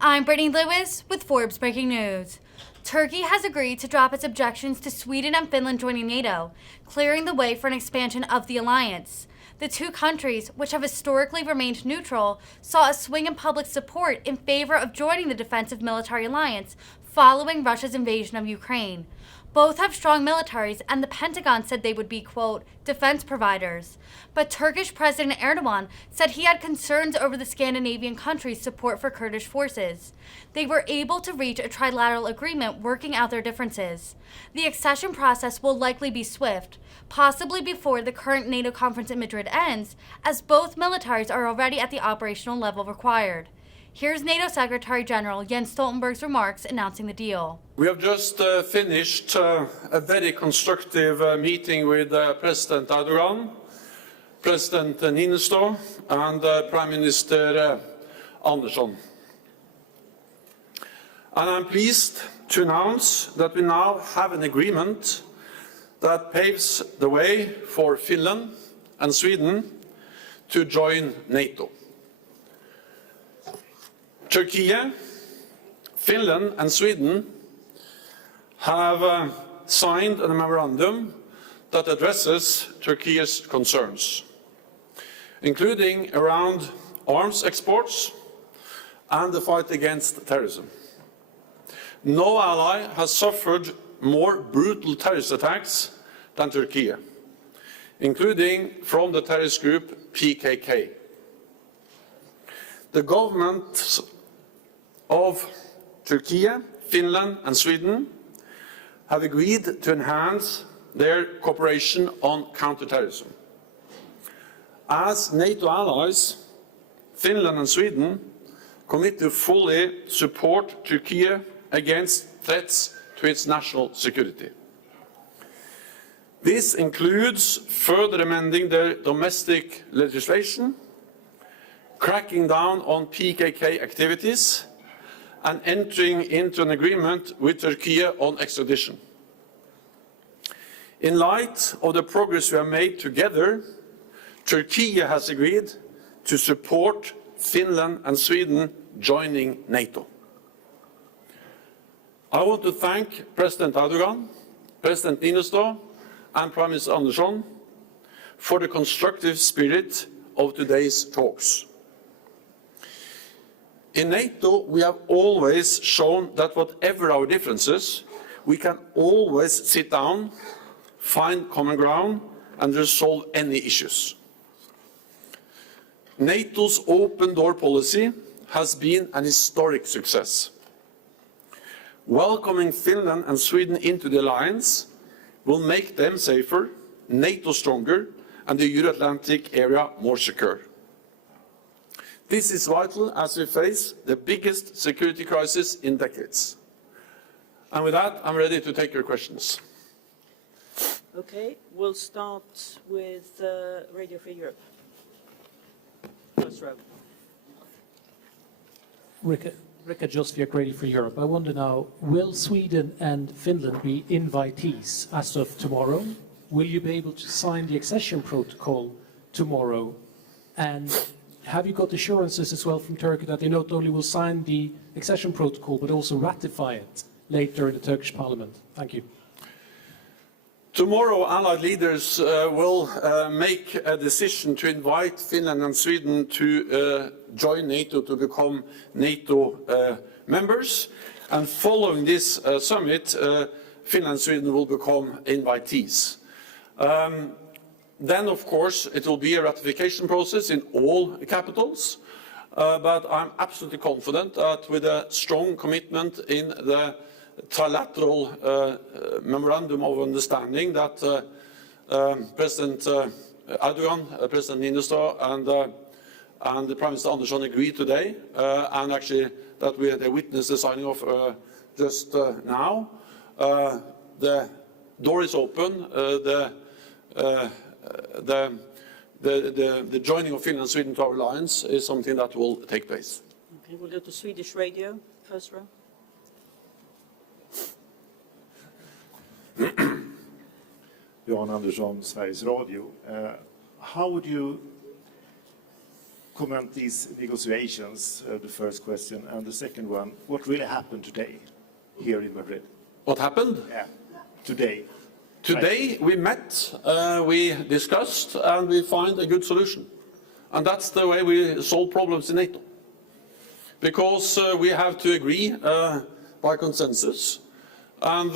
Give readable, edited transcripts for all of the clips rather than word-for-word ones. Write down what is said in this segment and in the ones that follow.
I'm Brittany Lewis with Forbes Breaking News. Turkey has agreed to drop its objections to Sweden and Finland joining NATO, clearing the way for an expansion of the alliance. The two countries, which have historically remained neutral, saw a swing in public support in favor of joining the defensive military alliance following Russia's invasion of Ukraine. Both have strong militaries, and the Pentagon said they would be, quote, defense providers. But Turkish President Erdogan said he had concerns over the Scandinavian countries' support for Kurdish forces. They were able to reach a trilateral agreement working out their differences. The accession process will likely be swift, possibly before the current NATO conference in Madrid ends, as both militaries are already at the operational level required. Here's NATO Secretary General Jens Stoltenberg's remarks announcing the deal. We have just finished a very constructive meeting with President Erdogan, President Niinistö, and Prime Minister Andersson. And I'm pleased to announce that we now have an agreement that paves the way for Finland and Sweden to join NATO. Turkey, Finland and Sweden have signed a memorandum that addresses Turkey's concerns, including around arms exports and the fight against terrorism. No ally has suffered more brutal terrorist attacks than Turkey, including from the terrorist group PKK. The governments of Turkey, Finland and Sweden have agreed to enhance their cooperation on counterterrorism. As NATO allies, Finland and Sweden commit to fully support Turkey against threats to its national security. This includes further amending their domestic legislation, cracking down on PKK activities, and entering into an agreement with Turkey on extradition. In light of the progress we have made together, Turkey has agreed to support Finland and Sweden joining NATO. I want to thank President Erdogan, President Niinistö, and Prime Minister Andersson for the constructive spirit of today's talks. In NATO, we have always shown that whatever our differences, we can always sit down, find common ground, and resolve any issues. NATO's open door policy has been an historic success. Welcoming Finland and Sweden into the alliance will make them safer, NATO stronger, and the Euro-Atlantic area more secure. This is vital as we face the biggest security crisis in decades. And with that, I'm ready to take your questions. Okay, we'll start with Radio Free Europe. First row. Rika Josviak, Radio Free Europe. I wonder now, will Sweden and Finland be invitees as of tomorrow? Will you be able to sign the accession protocol tomorrow? And have you got assurances as well from Turkey that they not only will sign the accession protocol, but also ratify it later in the Turkish parliament? Thank you. Tomorrow, Allied leaders will make a decision to invite Finland and Sweden to join NATO, to become NATO members. And following this summit, Finland and Sweden will become invitees. Then, of course, it will be a ratification process in all capitals. But I'm absolutely confident that with a strong commitment in the trilateral memorandum of understanding that President Erdogan, President Niinistö, and the Prime Minister Andersson agreed today, and actually that they witnessed the signing of just now. The door is open. The joining of Finland and Sweden to our alliance is something that will take place. Okay, we'll go to Swedish radio, first row. Jan Andersson, Sveriges Radio. How would you comment these negotiations, the first question, and the second one, what really happened today here in Madrid? What happened? Yeah, today. Today we met, we discussed, and we find a good solution. And that's the way we solve problems in NATO. Because we have to agree by consensus. And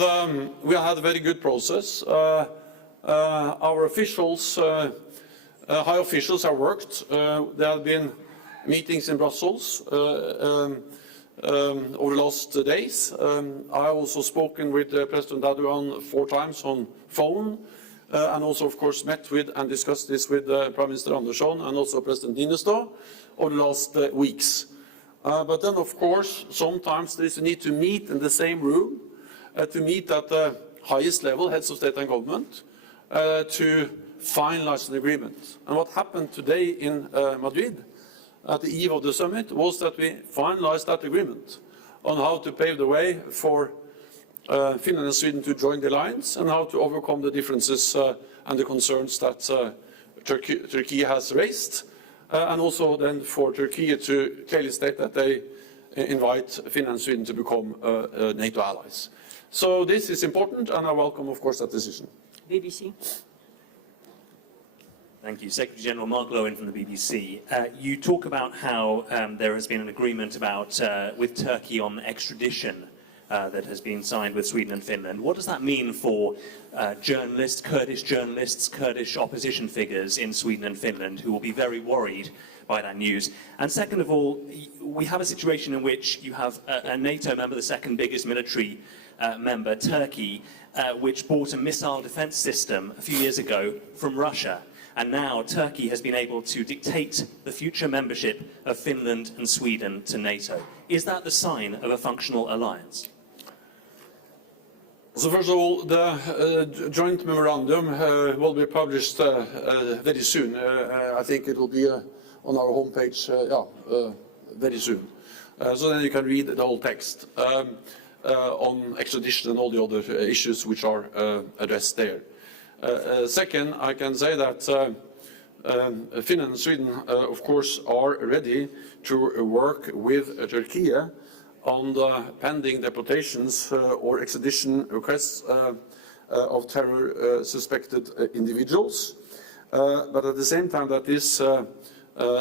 we had a very good process. Our officials, high officials have worked. There have been meetings in Brussels over the last days. I also spoken with President Erdogan 4 times on phone, and also, of course, met with and discussed this with Prime Minister Andersson and also President Niinistö over the last weeks. But then, of course, sometimes there is a need to meet in the same room, to meet at the highest level, heads of state and government, to finalize an agreement. And what happened today in Madrid, at the eve of the summit, was that we finalized that agreement on how to pave the way for Finland and Sweden to join the alliance and how to overcome the differences and the concerns that Turkey has raised, and also then for Turkey to clearly state that they invite Finland and Sweden to become NATO allies. So this is important, and I welcome, of course, that decision. BBC. Thank you. Secretary General Mark Lowen from the BBC. You talk about how there has been an agreement about, with Turkey on extradition that has been signed with Sweden and Finland. What does that mean for journalists, Kurdish opposition figures in Sweden and Finland who will be very worried by that news? And second of all, we have a situation in which you have a NATO member, the second biggest military member, Turkey, which bought a missile defense system a few years ago from Russia. And now Turkey has been able to dictate the future membership of Finland and Sweden to NATO. Is that the sign of a functional alliance? So first of all, the joint memorandum will be published very soon. I think it will be on our homepage very soon. So then you can read the whole text on extradition and all the other issues which are addressed there. Second, I can say that Finland and Sweden, of course, are ready to work with Turkey on the pending deportations or extradition requests of terror suspected individuals. But at the same time that this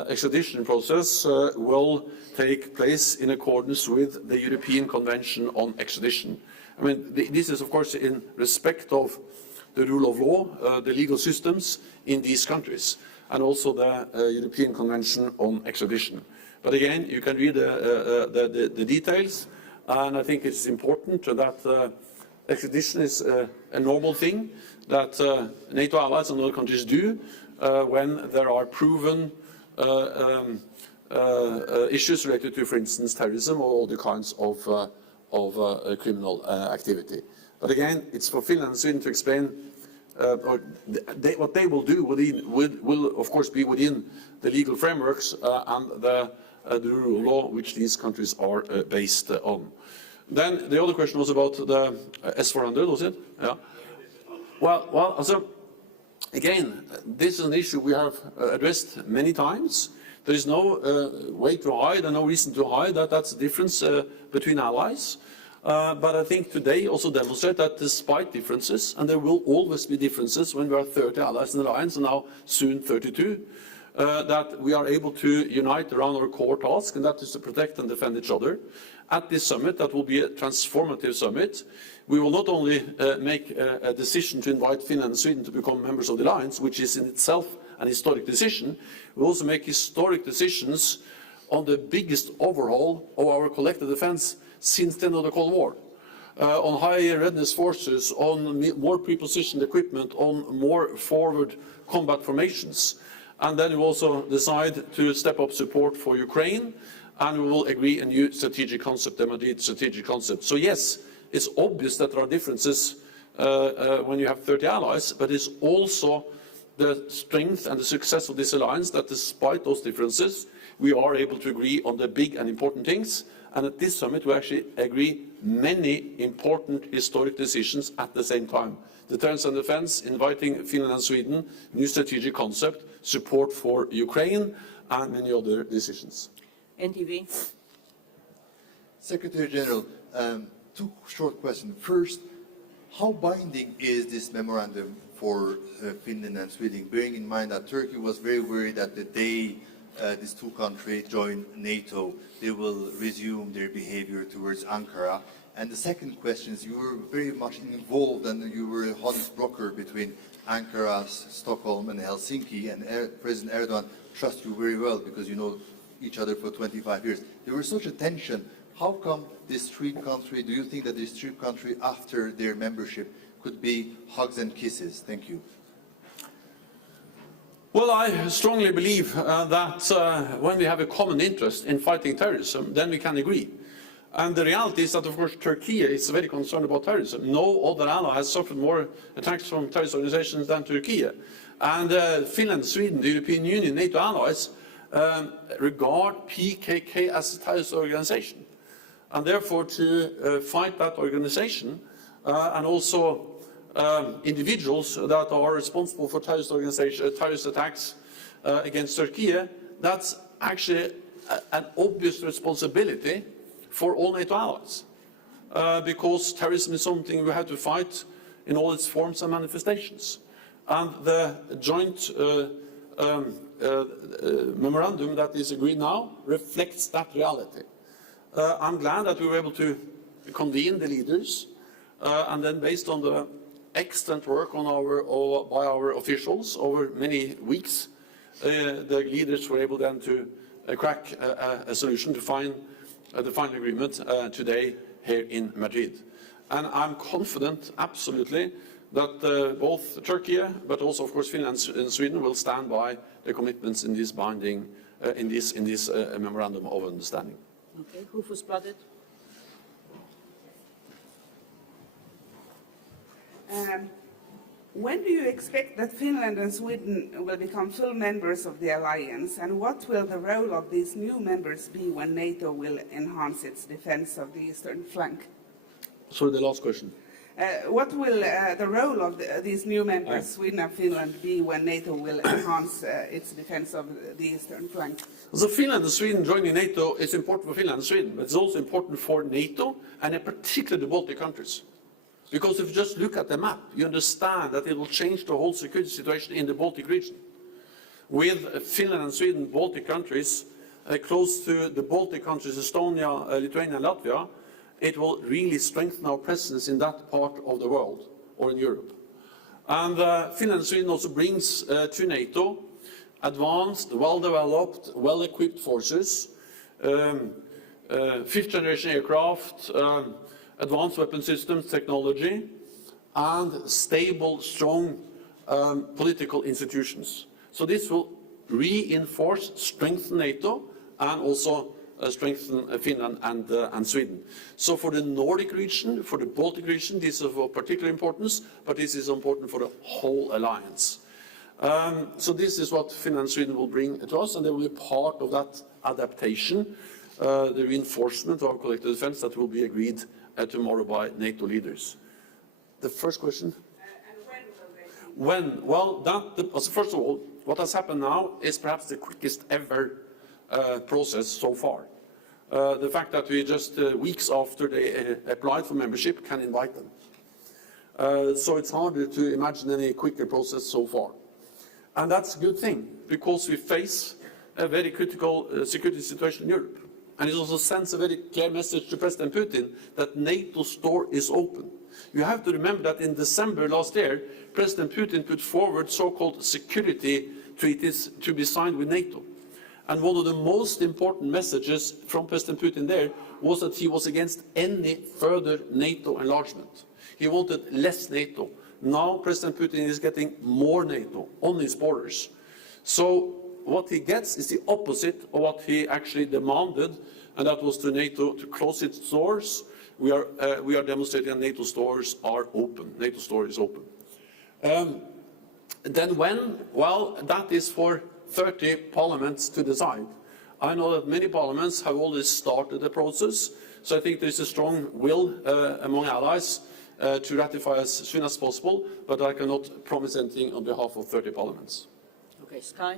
extradition process will take place in accordance with the European Convention on Extradition. I mean, this is, of course, in respect of the rule of law, the legal systems in these countries, and also the European Convention on Extradition. But again, you can read the details, and I think it's important that extradition is a normal thing that NATO allies and other countries do when there are proven issues related to, for instance, terrorism or all the kinds of criminal activity. But again, it's for Finland and Sweden to explain what they will do will of course be within the legal frameworks and the rule of law which these countries are based on. Then the other question was about the S-400, was it? Yeah. Well, so again, this is an issue we have addressed many times. There is no way to hide and no reason to hide that that's the difference between allies. But I think today also demonstrate that despite differences, and there will always be differences when we are 30 allies in the alliance, and now soon 32, that we are able to unite around our core task, and that is to protect and defend each other. At this summit, that will be a transformative summit. We will not only make a decision to invite Finland and Sweden to become members of the alliance, which is in itself an historic decision, we will also make historic decisions on the biggest overhaul of our collective defense since the end of the Cold War, on higher readiness forces, on more pre-positioned equipment, on more forward combat formations. And then we will also decide to step up support for Ukraine, and we will agree a new strategic concept, the Madrid strategic concept. So yes, it's obvious that there are differences when you have 30 allies, but it's also the strength and the success of this alliance that despite those differences, we are able to agree on the big and important things. And at this summit, we actually agree many important historic decisions at the same time. Deterrence and defense, inviting Finland and Sweden, new strategic concept, support for Ukraine, and many other decisions. NTV. Secretary General, two short questions. First, how binding is this memorandum for Finland and Sweden, bearing in mind that Turkey was very worried that the day these two countries join NATO, they will resume their behavior towards Ankara? And the second question is, you were very much involved and you were a honest broker between Ankara, Stockholm and Helsinki, and President Erdogan trusts you very well because you know each other for 25 years. There was such a tension. How come these three countries, do you think that these three countries after their membership could be hugs and kisses? Thank you. Well, I strongly believe that when we have a common interest in fighting terrorism, then we can agree. And the reality is that, of course, Turkey is very concerned about terrorism. No other ally has suffered more attacks from terrorist organizations than Turkey. And Finland, Sweden, the European Union, NATO allies regard PKK as a terrorist organization. And therefore, to fight that organization and also individuals that are responsible for terrorist attacks against Turkey, that's actually an obvious responsibility for all NATO allies, because terrorism is something we have to fight in all its forms and manifestations. And the joint memorandum that is agreed now reflects that reality. I'm glad that we were able to convene the leaders, and then based on the excellent work on by our officials over many weeks, the leaders were able then to crack a solution to find the final agreement today here in Madrid. And I'm confident, absolutely, that both Turkey, but also, of course, Finland and Sweden will stand by the commitments in this binding, in this memorandum of understanding. Okay, Rufus Blooded. When do you expect that Finland and Sweden will become full members of the alliance, and what will the role of these new members be when NATO will enhance its defense of the eastern flank? Sorry, the last question. What will the role of these new members, Sweden and Finland, be when NATO will enhance its defense of the eastern flank? So Finland and Sweden joining NATO is important for Finland and Sweden, but it's also important for NATO and in particular the Baltic countries. Because if you just look at the map, you understand that it will change the whole security situation in the Baltic region. With Finland and Sweden, Baltic countries, close to the Baltic countries, Estonia, Lithuania and Latvia, it will really strengthen our presence in that part of the world, or in Europe. And Finland and Sweden also brings to NATO advanced, well-developed, well-equipped forces, fifth-generation aircraft, advanced weapon systems, technology, and stable, strong political institutions. So this will reinforce, strengthen NATO, and also strengthen Finland and Sweden. So for the Nordic region, for the Baltic region, this is of particular importance, but this is important for the whole alliance. So this is what Finland and Sweden will bring to us, and they will be part of that adaptation, the reinforcement of our collective defense that will be agreed tomorrow by NATO leaders. The first question? And when will they? When? Well, first of all, what has happened now is perhaps the quickest ever process so far. The fact that we just weeks after they applied for membership can invite them. So it's harder to imagine any quicker process so far. And that's a good thing, because we face a very critical security situation in Europe. And it also sends a very clear message to President Putin that NATO's door is open. You have to remember that in December last year, President Putin put forward so-called security treaties to be signed with NATO. And one of the most important messages from President Putin there was that he was against any further NATO enlargement. He wanted less NATO. Now President Putin is getting more NATO on his borders. So what he gets is the opposite of what he actually demanded, and that was to NATO to close its doors. We are demonstrating that NATO's doors are open. NATO's door is open. Then when? Well, that is for 30 parliaments to decide. I know that many parliaments have already started the process, so I think there is a strong will among allies to ratify as soon as possible, but I cannot promise anything on behalf of 30 parliaments. Okay, Sky.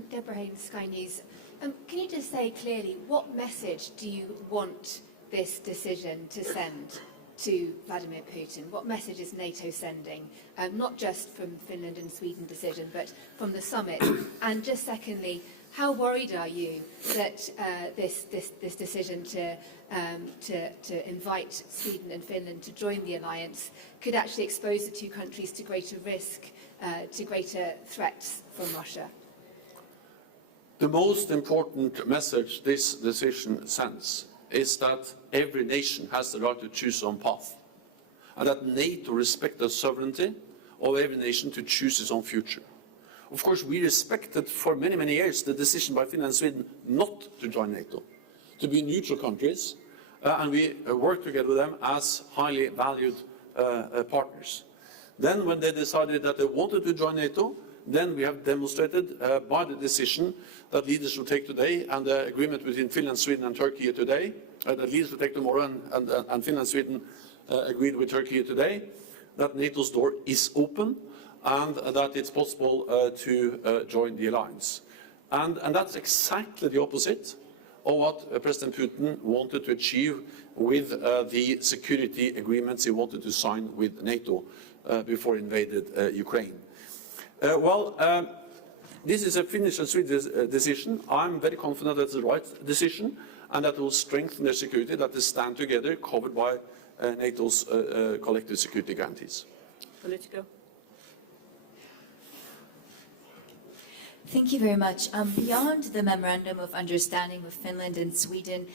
Deborah Haynes, Sky News. Can you just say clearly what message do you want this decision to send to Vladimir Putin? What message is NATO sending? Not just from Finland and Sweden decision, but from the summit. And just secondly, how worried are you that this decision to invite Sweden and Finland to join the alliance could actually expose the two countries to greater risk, to greater threats from Russia? The most important message this decision sends is that every nation has the right to choose its own path, and that NATO respects the sovereignty of every nation to choose its own future. Of course, we respected for many, many years the decision by Finland and Sweden not to join NATO, to be neutral countries, and we worked together with them as highly valued partners. Then, when they decided that they wanted to join NATO, then we have demonstrated by the decision that leaders will take today and the agreement between Finland, Sweden and Turkey today, that leaders will take tomorrow and Finland and Sweden agreed with Turkey today, that NATO's door is open and that it's possible to join the alliance. And that's exactly the opposite of what President Putin wanted to achieve with the security agreements he wanted to sign with NATO before he invaded Ukraine. This is a Finnish and Swedish decision. I'm very confident that's the right decision and that will strengthen their security, that they stand together, covered by NATO's collective security guarantees. Politico. Thank you very much. Beyond the Memorandum of Understanding with Finland and Sweden,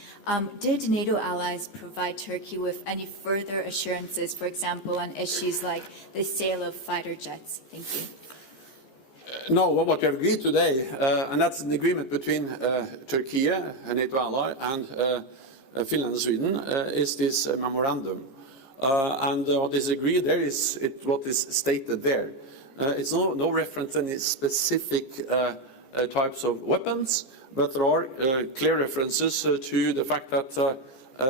did NATO allies provide Turkey with any further assurances, for example, on issues like the sale of fighter jets? Thank you. No, what we have agreed today, and that's an agreement between Turkey, a NATO ally, and Finland and Sweden, is this memorandum. And what is agreed there is what is stated there. It's no reference to any specific types of weapons, but there are clear references to the fact that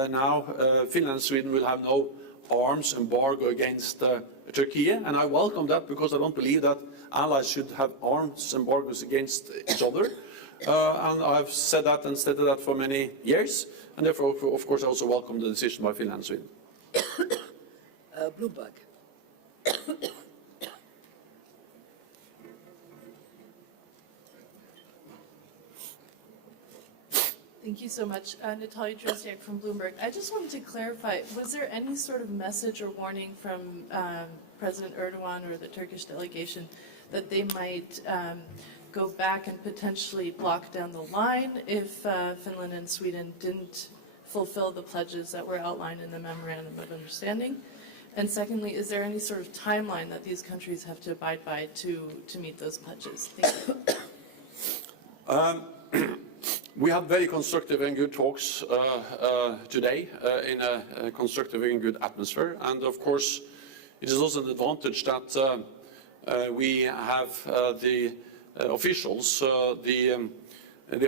now Finland and Sweden will have no arms embargo against Turkey, and I welcome that because I don't believe that allies should have arms embargoes against each other. And I've said that and stated that for many years, and therefore, of course, I also welcome the decision by Finland and Sweden. Bloomberg. Thank you so much. Natalia Drozdiak from Bloomberg. I just wanted to clarify, was there any sort of message or warning from President Erdogan or the Turkish delegation that they might go back and potentially block down the line if Finland and Sweden didn't fulfill the pledges that were outlined in the Memorandum of Understanding? And secondly, is there any sort of timeline that these countries have to abide by to meet those pledges? Thank you. We had very constructive and good talks today in a constructive and good atmosphere. And of course, it is also an advantage that we have the officials, the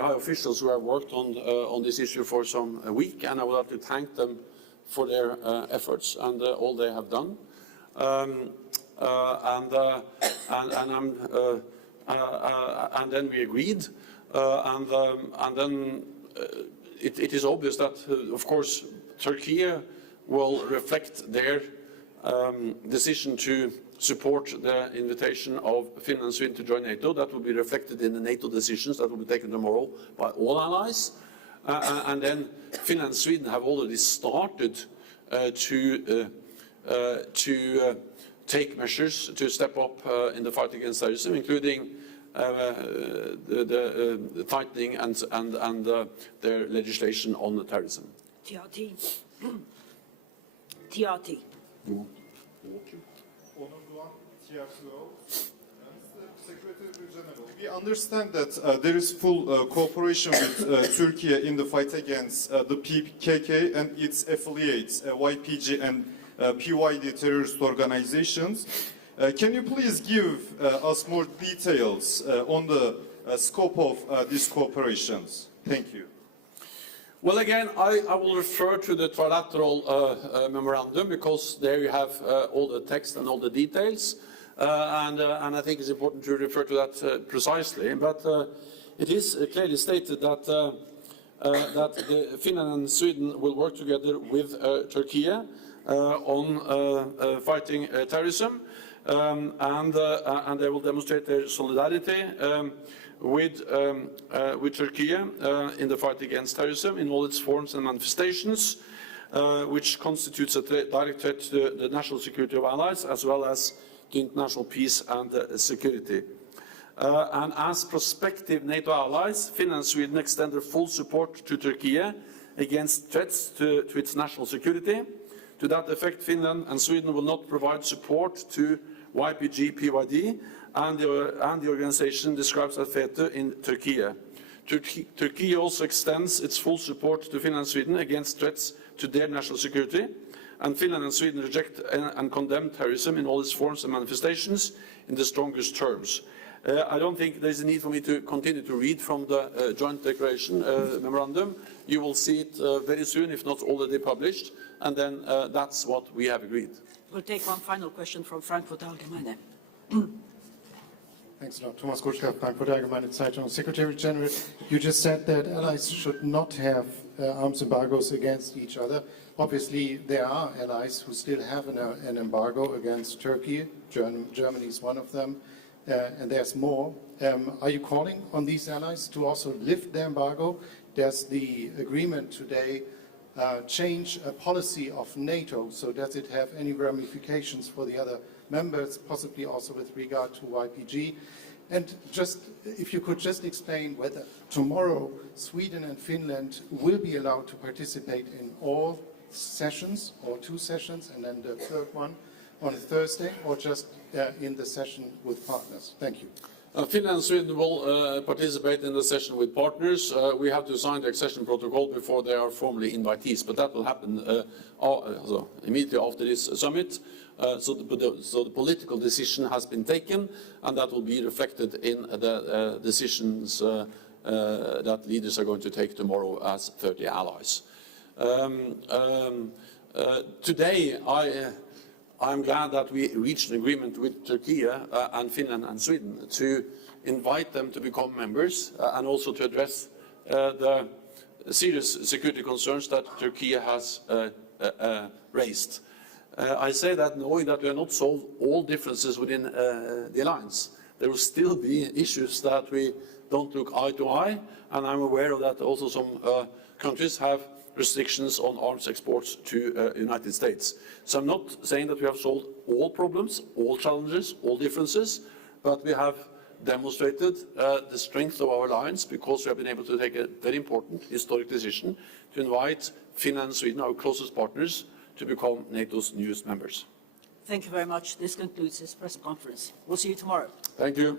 high officials who have worked on this issue for some week, and I would like to thank them for their efforts and all they have done. And then we agreed. And then it is obvious that, of course, Turkey will reflect their decision to support the invitation of Finland and Sweden to join NATO. That will be reflected in the NATO decisions that will be taken tomorrow by all allies. And then Finland and Sweden have already started to take measures to step up in the fight against terrorism, including the tightening and their legislation on terrorism. TRT. TRT. Secretary General, we understand that there is full cooperation with Turkey in the fight against the PKK and its affiliates, YPG and PYD terrorist organizations. Can you please give us more details on the scope of these cooperations? Thank you. Well, again, I will refer to the trilateral memorandum because there you have all the text and all the details. and I think it's important to refer to that precisely. But it is clearly stated that Finland and Sweden will work together with Turkey on fighting terrorism, and they will demonstrate their solidarity with Turkey in the fight against terrorism in all its forms and manifestations, which constitutes a direct threat to the national security of allies as well as to international peace and security. And as prospective NATO allies, Finland and Sweden extend their full support to Turkey against threats to its national security. To that effect, Finland and Sweden will not provide support to YPG-PYD and the organization described as FETÖ in Turkey. Turkey also extends its full support to Finland and Sweden against threats to their national security, and Finland and Sweden reject and condemn terrorism in all its forms and manifestations in the strongest terms. I don't think there's a need for me to continue to read from the joint declaration memorandum. You will see it very soon, if not already published, and then that's what we have agreed. We'll take one final question from Frankfurt Allgemeine. Thanks a lot. Thomas Kuschka, Frankfurt Allgemeine Zeitung. Secretary General, you just said that allies should not have arms embargoes against each other. Obviously, there are allies who still have an embargo against Turkey. Germany is one of them, and there's more. Are you calling on these allies to also lift the embargo? Does the agreement today change a policy of NATO? So does it have any ramifications for the other members, possibly also with regard to YPG? And just, if you could just explain whether tomorrow Sweden and Finland will be allowed to participate in all sessions, or 2 sessions, and then the third one on a Thursday, or just in the session with partners? Thank you. Finland and Sweden will participate in the session with partners. We have to sign the accession protocol before they are formally invitees, but that will happen immediately after this summit. So the political decision has been taken, and that will be reflected in the decisions that leaders are going to take tomorrow as 30 allies. Today, I'm glad that we reached an agreement with Turkey and Finland and Sweden to invite them to become members and also to address the serious security concerns that Turkey has raised. I say that knowing that we have not solved all differences within the alliance. There will still be issues that we don't look eye to eye, and I'm aware of that also some countries have restrictions on arms exports to United States. So I'm not saying that we have solved all problems, all challenges, all differences, but we have demonstrated the strength of our alliance because we have been able to take a very important historic decision to invite Finland and Sweden, our closest partners, to become NATO's newest members. Thank you very much. This concludes this press conference. We'll see you tomorrow. Thank you.